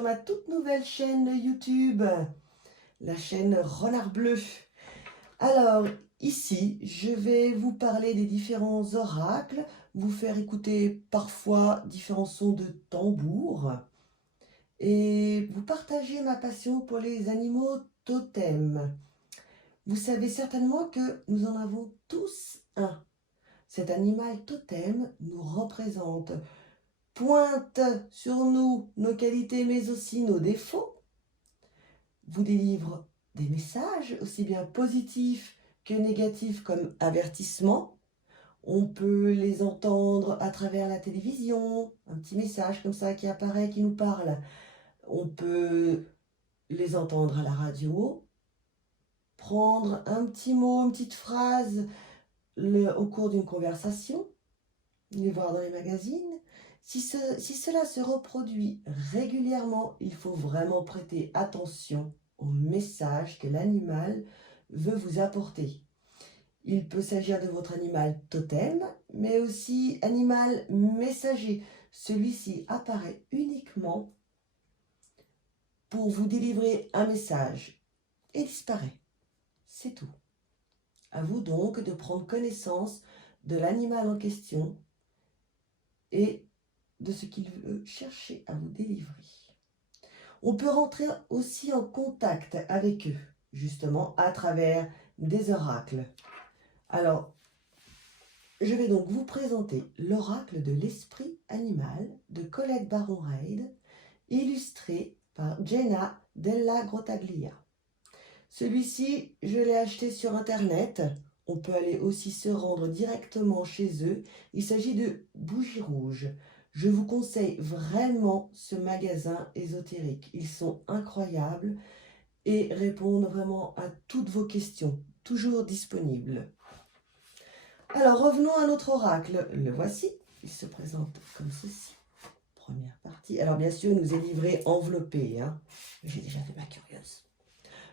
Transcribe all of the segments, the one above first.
sur ma toute nouvelle chaîne YouTube, la chaîne Renard Bleu. Alors, ici, je vais vous parler des différents oracles, vous faire écouter parfois différents sons de tambour et vous partager ma passion pour les animaux totems. Vous savez certainement que nous en avons tous un. Cet animal totem nous représente, pointe sur nous nos qualités mais aussi nos défauts, vous délivre des messages aussi bien positifs que négatifs comme avertissements. On peut les entendre à travers la télévision, un petit message comme ça qui apparaît, qui nous parle. On peut les entendre à la radio, prendre un petit mot, une petite phrase au cours d'une conversation, les voir dans les magazines. Si cela se reproduit régulièrement, il faut vraiment prêter attention au message que l'animal veut vous apporter. Il peut s'agir de votre animal totem, mais aussi animal messager. Celui-ci apparaît uniquement pour vous délivrer un message et disparaît. C'est tout. À vous donc de prendre connaissance de l'animal en question et de ce qu'il veut chercher à vous délivrer. On peut rentrer aussi en contact avec eux, justement, à travers des oracles. Alors, je vais donc vous présenter l'oracle de l'esprit animal de Colette Baron-Reid, illustré par Jenna Della Grottaglia. Celui-ci, je l'ai acheté sur Internet. On peut aller aussi se rendre directement chez eux. Il s'agit de Bougie Rouge. Je vous conseille vraiment ce magasin ésotérique. Ils sont incroyables et répondent vraiment à toutes vos questions. Toujours disponibles. Alors revenons à notre oracle. Le voici. Il se présente comme ceci. Première partie. Alors bien sûr, il nous est livré enveloppé. J'ai déjà fait ma curieuse.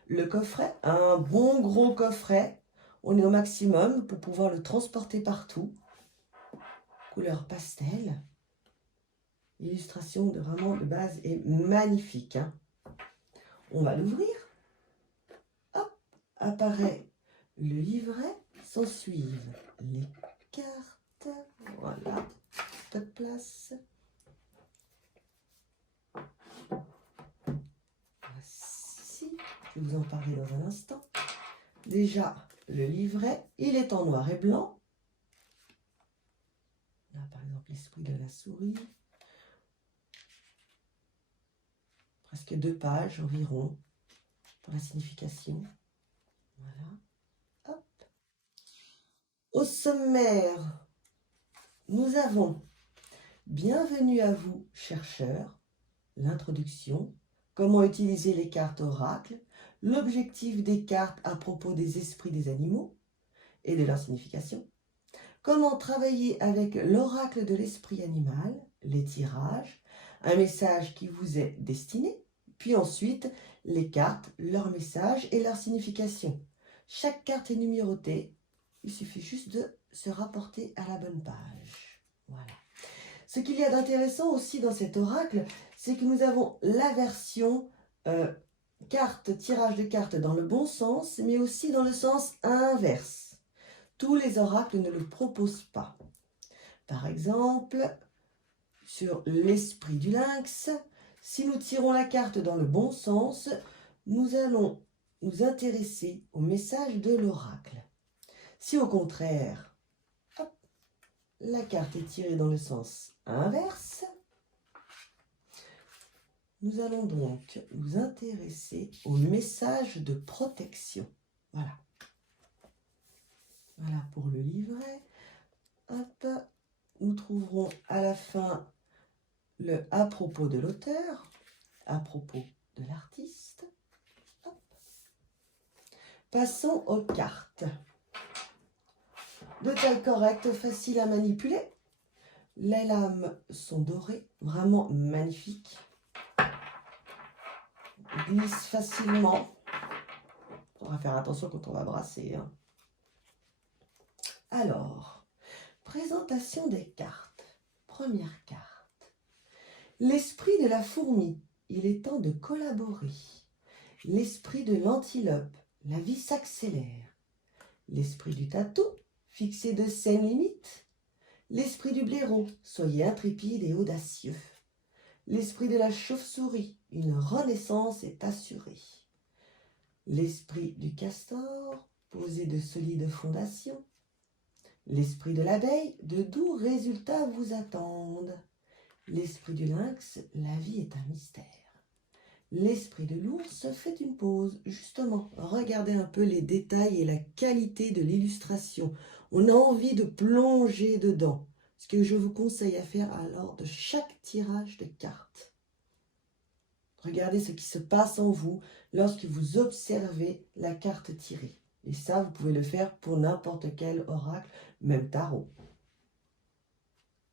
Le coffret, un bon gros coffret. On est au maximum pour pouvoir le transporter partout. Couleur pastel. Illustration vraiment de base est magnifique. On va l'ouvrir. Hop, apparaît le livret. S'ensuivent les cartes. Voilà, pas de place. Voici, je vais vous en parler dans un instant. Déjà, le livret, il est en noir et blanc. Là, par exemple, l'esprit de la souris. Presque 2 pages environ pour la signification. Voilà. Hop. Au sommaire, nous avons Bienvenue à vous, chercheurs, l'introduction, comment utiliser les cartes oracles, l'objectif des cartes à propos des esprits des animaux et de leur signification, comment travailler avec l'oracle de l'esprit animal, les tirages, un message qui vous est destiné, puis ensuite les cartes, leur message et leur signification. Chaque carte est numérotée, il suffit juste de se rapporter à la bonne page. Voilà. Ce qu'il y a d'intéressant aussi dans cet oracle, c'est que nous avons la version tirage de cartes dans le bon sens, mais aussi dans le sens inverse. Tous les oracles ne le proposent pas. Par exemple, sur l'esprit du lynx, si nous tirons la carte dans le bon sens, nous allons nous intéresser au message de l'oracle. Si au contraire, hop, la carte est tirée dans le sens inverse, nous allons donc nous intéresser au message de protection. Voilà. Voilà pour le livret. Hop, nous trouverons à la fin le à propos de l'auteur, à propos de l'artiste. Passons aux cartes. De taille correcte, facile à manipuler. Les lames sont dorées, vraiment magnifiques. Glisse facilement. Il faudra faire attention quand on va brasser. Alors, présentation des cartes. Première carte. L'esprit de la fourmi. il est temps de collaborer. L'esprit de l'antilope, la vie s'accélère. L'esprit du tatou, fixez de saines limites. L'esprit du blaireau, soyez intrépide et audacieux. L'esprit de la chauve-souris, une renaissance est assurée. L'esprit du castor, posez de solides fondations. L'esprit de l'abeille, de doux résultats vous attendent. L'esprit du lynx, la vie est un mystère. L'esprit de l'ours fait une pause. Justement, regardez un peu les détails et la qualité de l'illustration. On a envie de plonger dedans. Ce que je vous conseille à faire lors de chaque tirage de cartes. Regardez ce qui se passe en vous lorsque vous observez la carte tirée. Et ça, vous pouvez le faire pour n'importe quel oracle, même tarot.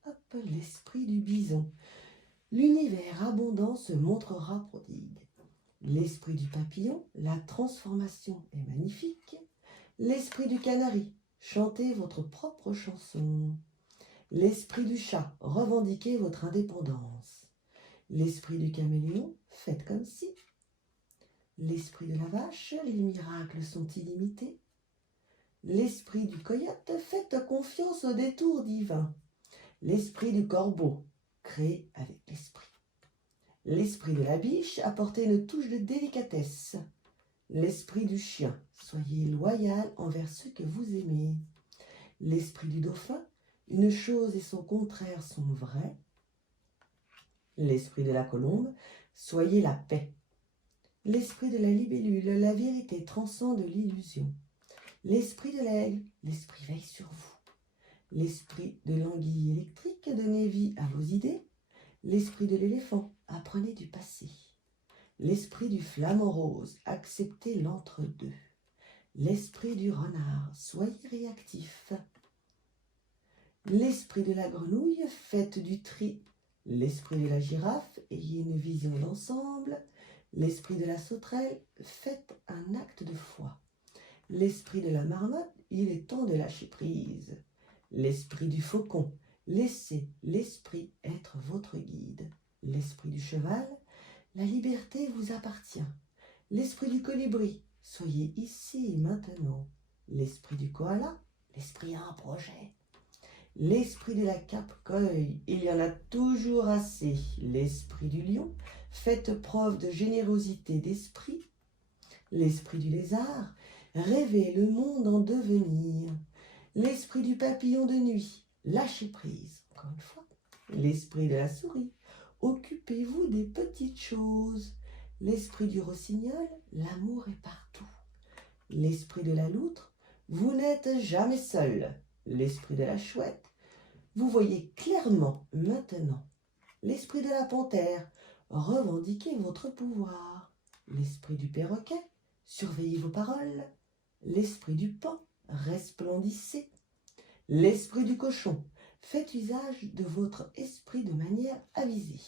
Hop, l'esprit du bison. L'univers abondant se montrera prodigue. L'esprit du papillon, la transformation est magnifique. L'esprit du canari, chantez votre propre chanson. L'esprit du chat, revendiquez votre indépendance. L'esprit du caméléon, faites comme si. L'esprit de la vache, les miracles sont illimités. L'esprit du coyote, faites confiance au détour divin. L'esprit du corbeau, créez avec l'esprit. L'esprit de la biche, apportez une touche de délicatesse. L'esprit du chien, soyez loyal envers ceux que vous aimez. L'esprit du dauphin, une chose et son contraire sont vrais. L'esprit de la colombe, soyez la paix. L'esprit de la libellule, la vérité transcende l'illusion. L'esprit de l'aigle, l'esprit veille sur vous. L'esprit de l'anguille électrique, donnez vie à vos idées. L'esprit de l'éléphant, apprenez du passé. L'esprit du flamant rose, acceptez l'entre-deux. L'esprit du renard, soyez réactif. L'esprit de la grenouille, faites du tri. L'esprit de la girafe, ayez une vision d'ensemble. L'esprit de la sauterelle, faites un acte de foi. L'esprit de la marmotte, il est temps de lâcher prise. L'esprit du faucon, laissez l'esprit être votre guide. L'esprit du cheval, la liberté vous appartient. L'esprit du colibri, soyez ici et maintenant. L'esprit du koala, l'esprit a un projet. L'esprit de la cape-coeuil, il y en a toujours assez. L'esprit du lion, faites preuve de générosité d'esprit. L'esprit du lézard, rêvez le monde en devenir. L'esprit du papillon de nuit, lâchez prise. Encore une fois. L'esprit de la souris, occupez-vous des petites choses. L'esprit du rossignol, l'amour est partout. L'esprit de la loutre, vous n'êtes jamais seul. L'esprit de la chouette, vous voyez clairement maintenant. L'esprit de la panthère, revendiquez votre pouvoir. L'esprit du perroquet, surveillez vos paroles. L'esprit du paon, resplendissez. L'esprit du cochon, faites usage de votre esprit de manière avisée.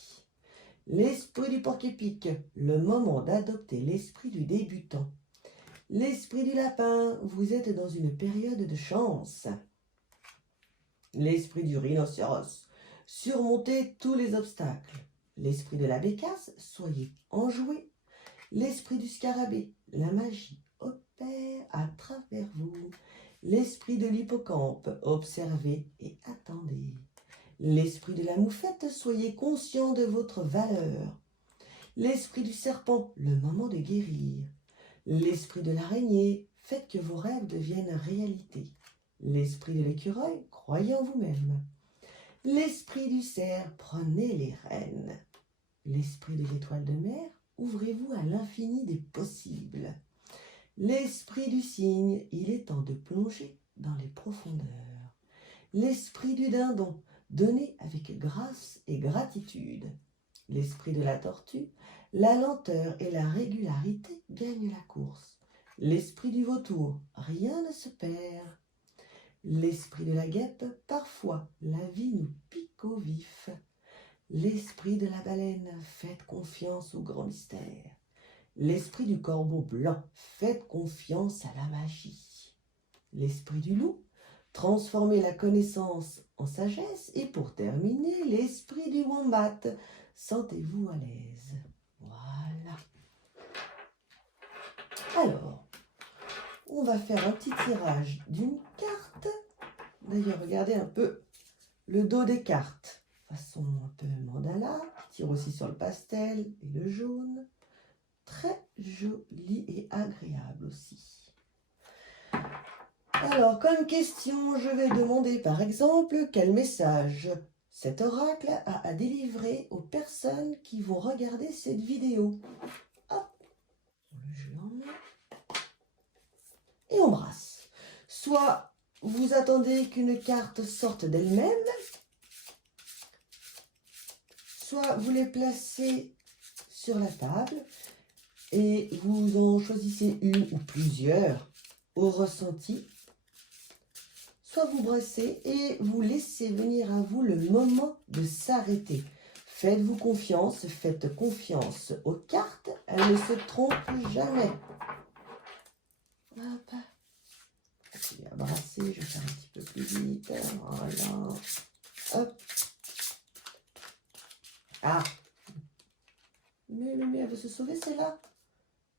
L'esprit du porc-épic, le moment d'adopter l'esprit du débutant. L'esprit du lapin, vous êtes dans une période de chance. L'esprit du rhinocéros, surmontez tous les obstacles. L'esprit de la bécasse, soyez enjoué. L'esprit du scarabée, la magie opère à travers vous. L'esprit de l'hippocampe, observez et attendez. L'esprit de la moufette, soyez conscient de votre valeur. L'esprit du serpent, le moment de guérir. L'esprit de l'araignée, faites que vos rêves deviennent réalité. L'esprit de l'écureuil, croyez en vous-même. L'esprit du cerf, prenez les rênes. L'esprit de l'étoile de mer, ouvrez-vous à l'infini des possibles. L'esprit du cygne, il est temps de plonger dans les profondeurs. L'esprit du dindon, donnez avec grâce et gratitude. L'esprit de la tortue, la lenteur et la régularité gagnent la course. L'esprit du vautour, rien ne se perd. L'esprit de la guêpe, parfois la vie nous pique au vif. L'esprit de la baleine, faites confiance au grand mystère. L'esprit du corbeau blanc, faites confiance à la magie. L'esprit du loup, transformez la connaissance en sagesse. Et pour terminer, l'esprit du wombat, sentez-vous à l'aise. Voilà. Alors, on va faire un petit tirage d'une carte. D'ailleurs, regardez un peu le dos des cartes. Façon un peu mandala, qui tire aussi sur le pastel et le jaune. Très joli et agréable aussi. Alors, comme question, je vais demander par exemple quel message cet oracle a à délivrer aux personnes qui vont regarder cette vidéo. Hop, le jeu en main. Et on brasse. Soit vous attendez qu'une carte sorte d'elle-même, soit vous les placez sur la table et vous en choisissez une ou plusieurs au ressenti. Soit vous brassez et vous laissez venir à vous le moment de s'arrêter. Faites-vous confiance, faites confiance aux cartes, elles ne se trompent jamais. Hop. Je vais brasser, je vais faire un petit peu plus vite. Voilà. Hop. Ah. Mais elle veut se sauver celle-là.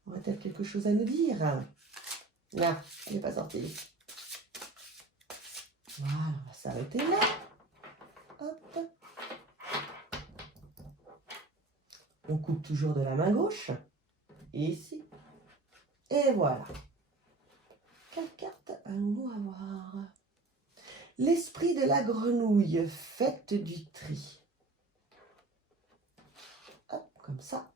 Aurait-elle quelque chose à nous dire? Là, elle n'est pas sortie. Voilà, on va s'arrêter là. Hop. On coupe toujours de la main gauche. Ici. Et voilà. Quelle carte allons-nous avoir? L'esprit de la grenouille, faites du tri. Hop, comme ça.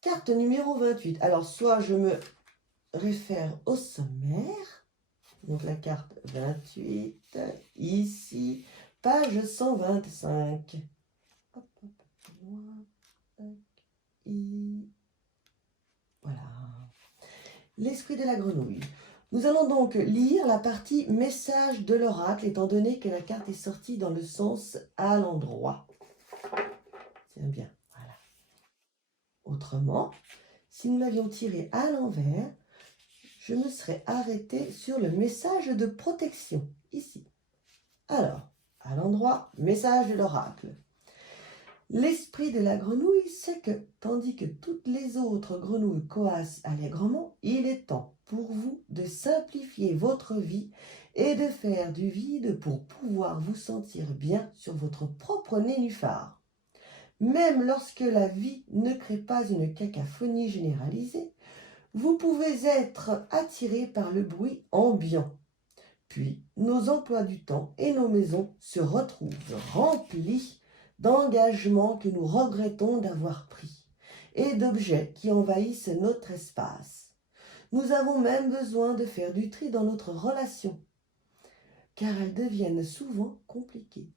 Carte numéro 28. Alors, soit je me réfère au sommaire. Donc, la carte 28, ici, page 125. Hop, hop, loin. Voilà. L'esprit de la grenouille. Nous allons donc lire la partie message de l'oracle, étant donné que la carte est sortie dans le sens à l'endroit. Tiens bien, voilà. Autrement, si nous l'avions tiré à l'envers, je me serais arrêtée sur le message de protection, ici. Alors, à l'endroit, message de l'oracle. L'esprit de la grenouille sait que, tandis que toutes les autres grenouilles coassent allègrement, il est temps pour vous de simplifier votre vie et de faire du vide pour pouvoir vous sentir bien sur votre propre nénuphar. Même lorsque la vie ne crée pas une cacophonie généralisée, vous pouvez être attiré par le bruit ambiant. Puis, nos emplois du temps et nos maisons se retrouvent remplis d'engagements que nous regrettons d'avoir pris et d'objets qui envahissent notre espace. Nous avons même besoin de faire du tri dans notre relation, car elles deviennent souvent compliquées.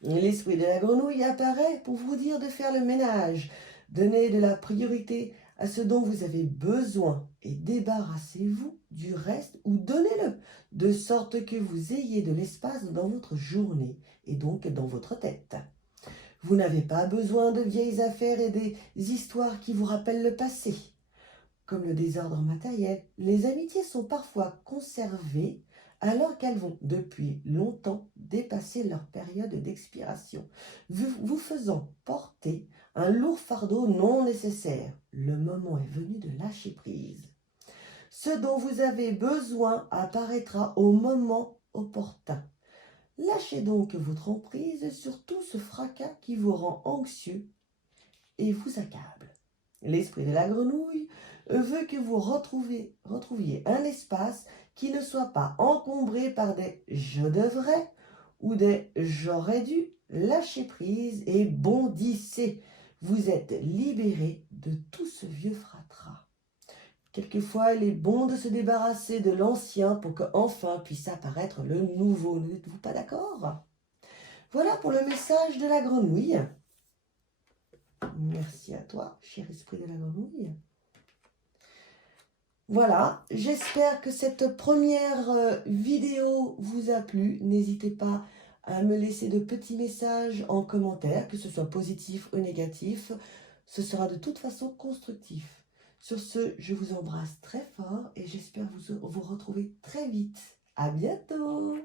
L'esprit de la grenouille apparaît pour vous dire de faire le ménage, donner de la priorité à ce dont vous avez besoin et débarrassez-vous du reste ou donnez-le, de sorte que vous ayez de l'espace dans votre journée et donc dans votre tête. Vous n'avez pas besoin de vieilles affaires et des histoires qui vous rappellent le passé. Comme le désordre matériel, les amitiés sont parfois conservées alors qu'elles vont depuis longtemps dépasser leur période d'expiration, vous faisant porter un lourd fardeau non nécessaire. Le moment est venu de lâcher prise. Ce dont vous avez besoin apparaîtra au moment opportun. Lâchez donc votre emprise sur tout ce fracas qui vous rend anxieux et vous accable. L'esprit de la grenouille veut que vous retrouviez un espace qui ne soit pas encombré par des « je devrais » ou des « j'aurais dû ». Lâchez prise et bondissez. Vous êtes libéré de tout ce vieux fratras. Quelquefois, il est bon de se débarrasser de l'ancien pour qu'enfin puisse apparaître le nouveau. N'êtes-vous pas d'accord? Voilà pour le message de la grenouille. Merci à toi, cher esprit de la grenouille. Voilà, j'espère que cette première vidéo vous a plu. N'hésitez pas à me laisser de petits messages en commentaire, que ce soit positif ou négatif. Ce sera de toute façon constructif. Sur ce, je vous embrasse très fort et j'espère vous retrouver très vite. À bientôt!